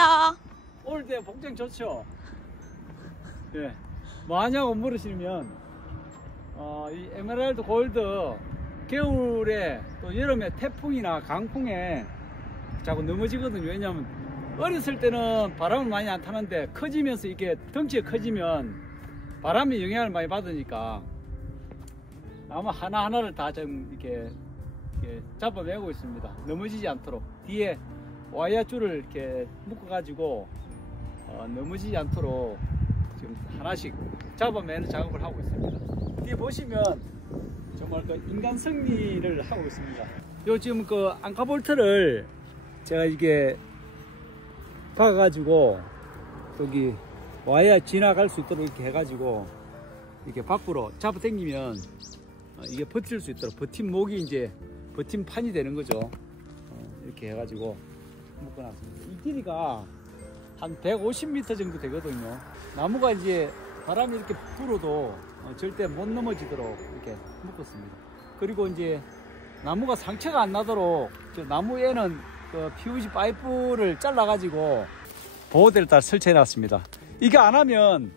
안녕하세요. 올 때 복장 좋죠? 예. 뭐 하냐고 물으시면, 이 에메랄드 골드 겨울에 또 여름에 태풍이나 강풍에 자꾸 넘어지거든요. 왜냐면 어렸을 때는 바람을 많이 안 타는데 커지면서 이게 덩치가 커지면 바람의 영향을 많이 받으니까 나무 하나하나를 다 좀 이렇게 잡아매고 있습니다. 넘어지지 않도록. 뒤에 와이어 줄을 이렇게 묶어가지고 넘어지지 않도록 지금 하나씩 잡아매는 작업을 하고 있습니다. 뒤에 보시면 정말 그 인간 승리를 하고 있습니다. 요 지금 그 앙카볼트를 제가 이게 박아가지고 여기 와이어 지나갈 수 있도록 이렇게 해가지고 이렇게 밖으로 잡아 당기면 이게 버틸 수 있도록 버팀목이 이제 버팀판이 되는 거죠. 이렇게 해가지고 묶어놨습니다. 이 길이가 한 150m 정도 되거든요. 나무가 이제 바람이 이렇게 불어도 절대 못 넘어지도록 이렇게 묶었습니다. 그리고 이제 나무가 상처가 안 나도록 저 나무에는 그 PVC 파이프를 잘라가지고 보호대를 다 설치해 놨습니다. 이게 안 하면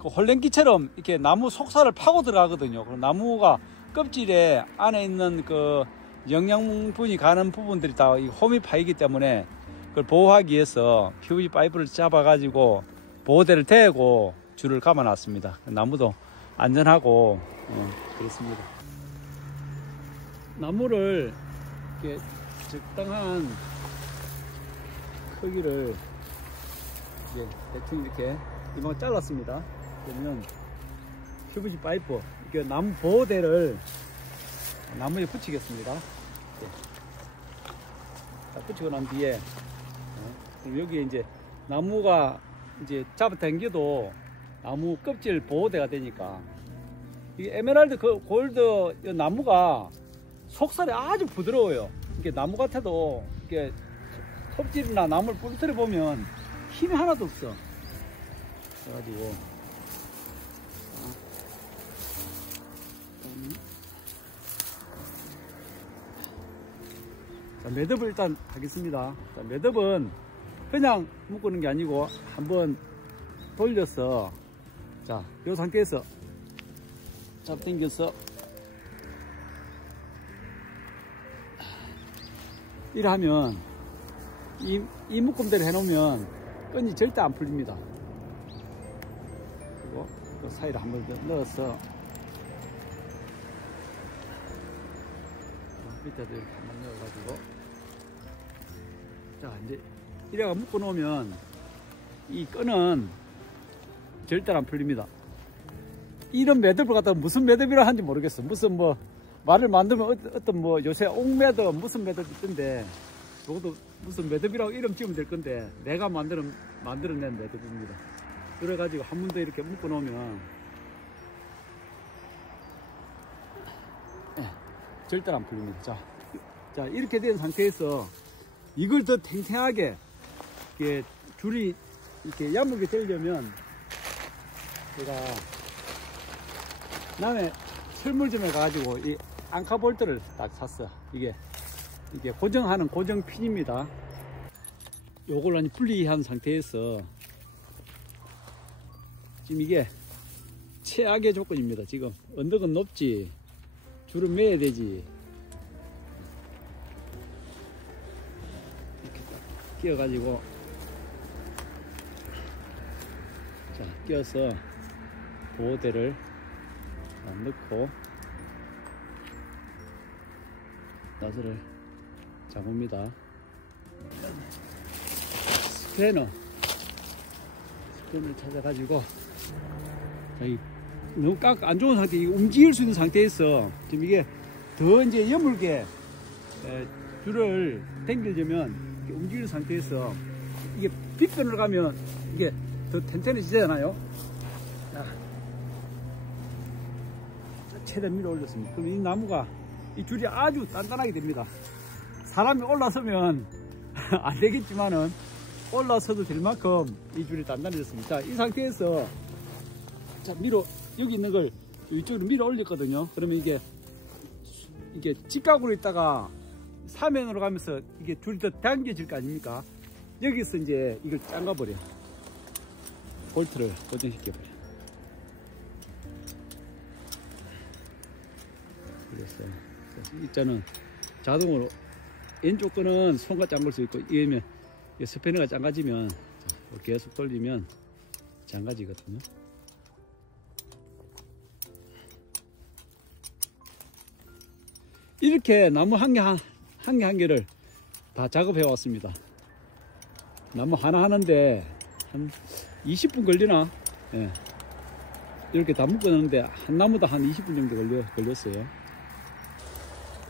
그 홀랭기처럼 이렇게 나무 속살을 파고 들어가거든요. 나무가 껍질에 안에 있는 그 영양분이 가는 부분들이 다 홈이 파이기 때문에 그걸 보호하기 위해서 PVC 파이프를 잡아가지고 보호대를 대고 줄을 감아 놨습니다. 나무도 안전하고 그렇습니다. 나무를 이렇게 적당한 크기를 이제 대충 이렇게 이만큼 잘랐습니다. 그러면 PVC 파이프, 이렇게 나무 보호대를 나무에 붙이겠습니다. 딱 붙이고 난 뒤에 여기 이제 나무가 이제 잡아 당겨도 나무 껍질 보호대가 되니까 이 에메랄드 골드 나무가 속살이 아주 부드러워요. 이게 나무 같아도 이게 톱질이나 나무를 부러뜨려 보면 힘이 하나도 없어. 그래가지고 자, 매듭을 일단 하겠습니다. 자, 매듭은 그냥 묶는 게 아니고 한번 돌려서 자, 이 상태에서 잡아 당겨서 이래 하면 이 묶음대로 해놓으면 끈이 절대 안 풀립니다. 그리고 그 사이를 한번 더 넣어서 밑에도 이렇게 한번 넣어가지고 자, 이제 이래가 묶어 놓으면 이 끈은 절대 안 풀립니다. 이런 매듭을 갖다가 무슨 매듭이라 하는지 모르겠어. 무슨 뭐 말을 만들면 어떤 뭐 요새 옥매듭 무슨 매듭 있던데 이것도 무슨 매듭이라고 이름 지으면 될 건데 내가 만들어낸 매듭입니다. 그래가지고 한 번 더 이렇게 묶어 놓으면 절대 안 풀립니다. 자, 이렇게 된 상태에서 이걸 더 탱탱하게 이렇게 줄이 이렇게 야무게 되려면 제가 남해 철물점에 가가지고 이 앙카볼트를 딱 샀어. 이게 고정하는 고정핀입니다. 요걸 아니 분리한 상태에서 지금 이게 최악의 조건입니다. 지금 언덕은 높지, 줄은 매야 되지. 이렇게 딱 끼워가지고 자, 끼워서 보호대를 넣고 나사를 잡습니다. 스패너를 찾아가지고 너무 안 좋은 상태, 움직일 수 있는 상태에서 지금 이게 더 이제 여물게 줄을 당기려면 움직이는 상태에서 이게 빗변을 가면 이게 더 튼튼해지잖아요. 최대한 밀어 올렸습니다. 그럼 이 나무가 이 줄이 아주 단단하게 됩니다. 사람이 올라서면 안 되겠지만은 올라서도 될 만큼 이 줄이 단단해졌습니다. 자, 이 상태에서 자, 여기 있는 걸 이쪽으로 밀어 올렸거든요. 그러면 이게 직각으로 있다가 사면으로 가면서 이게 줄이 더 당겨질 거 아닙니까? 여기서 이제 이걸 잠가버려. 볼트를 고정시켜버려. 그래서 일단은 자동으로 왼쪽 거는 손과 잠글 수 있고, 이러면 스패너가 잠가지면 계속 돌리면 잠가지거든요. 이렇게 나무 한 개를 다 작업해 왔습니다. 나무 하나 하는데 한 20분 걸리나? 예. 이렇게 다 묶어놓는데 한 나무도 한 20분 정도 걸렸어요.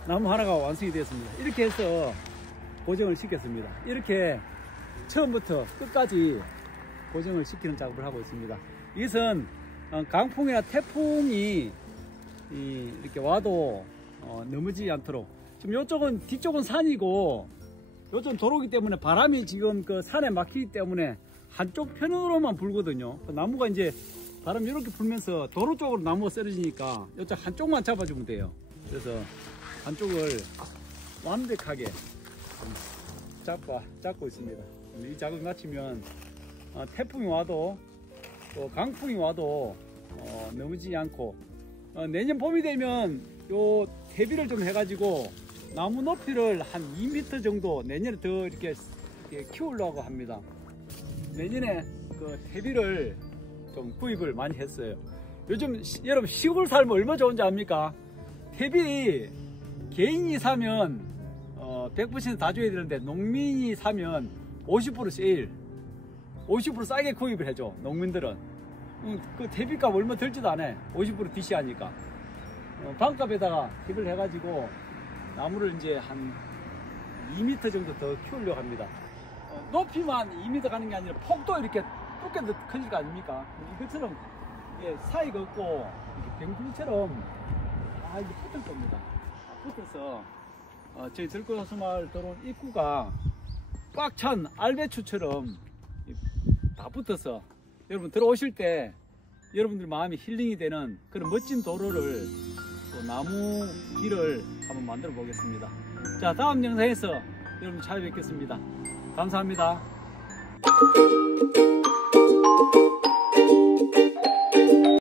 나무 하나가 완성이 되었습니다. 이렇게 해서 고정을 시켰습니다. 이렇게 처음부터 끝까지 고정을 시키는 작업을 하고 있습니다. 이것은 강풍이나 태풍이 이렇게 와도 넘어지지 않도록. 지금 이쪽은, 뒤쪽은 산이고 요즘 도로기 때문에 바람이 지금 그 산에 막히기 때문에 한쪽 편으로만 불거든요. 나무가 이제 바람이 이렇게 불면서 도로 쪽으로 나무가 쓰러지니까 이쪽 한쪽만 잡아주면 돼요. 그래서 한쪽을 완벽하게 잡고 있습니다. 이 작업이 마치면 태풍이 와도 또 강풍이 와도 넘어지지 않고, 내년 봄이 되면 요 대비를 좀 해가지고 나무 높이를 한 2m 정도 내년에 더 이렇게 키우려고 합니다. 내년에 그 대비를 좀 구입을 많이 했어요. 요즘 여러분 시골 살면 얼마 좋은지 압니까? 대비 개인이 사면 100% 다 줘야 되는데, 농민이 사면 50% 세일, 50% 싸게 구입을 해줘. 농민들은 그 대비값 얼마 들지도 않아. 50% DC 하니까 반값에다가 대비를 해가지고 나무를 이제 한 2m 정도 더 키우려고 합니다. 높이만 2m 가는 게 아니라 폭도 이렇게 좁게 커질 거 아닙니까? 이것처럼 사이가 없고 병풍처럼 이게 붙을 겁니다. 붙어서 저희 들꽃호수마을 도로 입구가 꽉 찬 알배추처럼 다 붙어서 여러분 들어오실 때 여러분들 마음이 힐링이 되는 그런 멋진 도로를, 또 나무 길을 한번 만들어 보겠습니다. 자, 다음 영상에서 여러분 찾아뵙겠습니다. 감사합니다.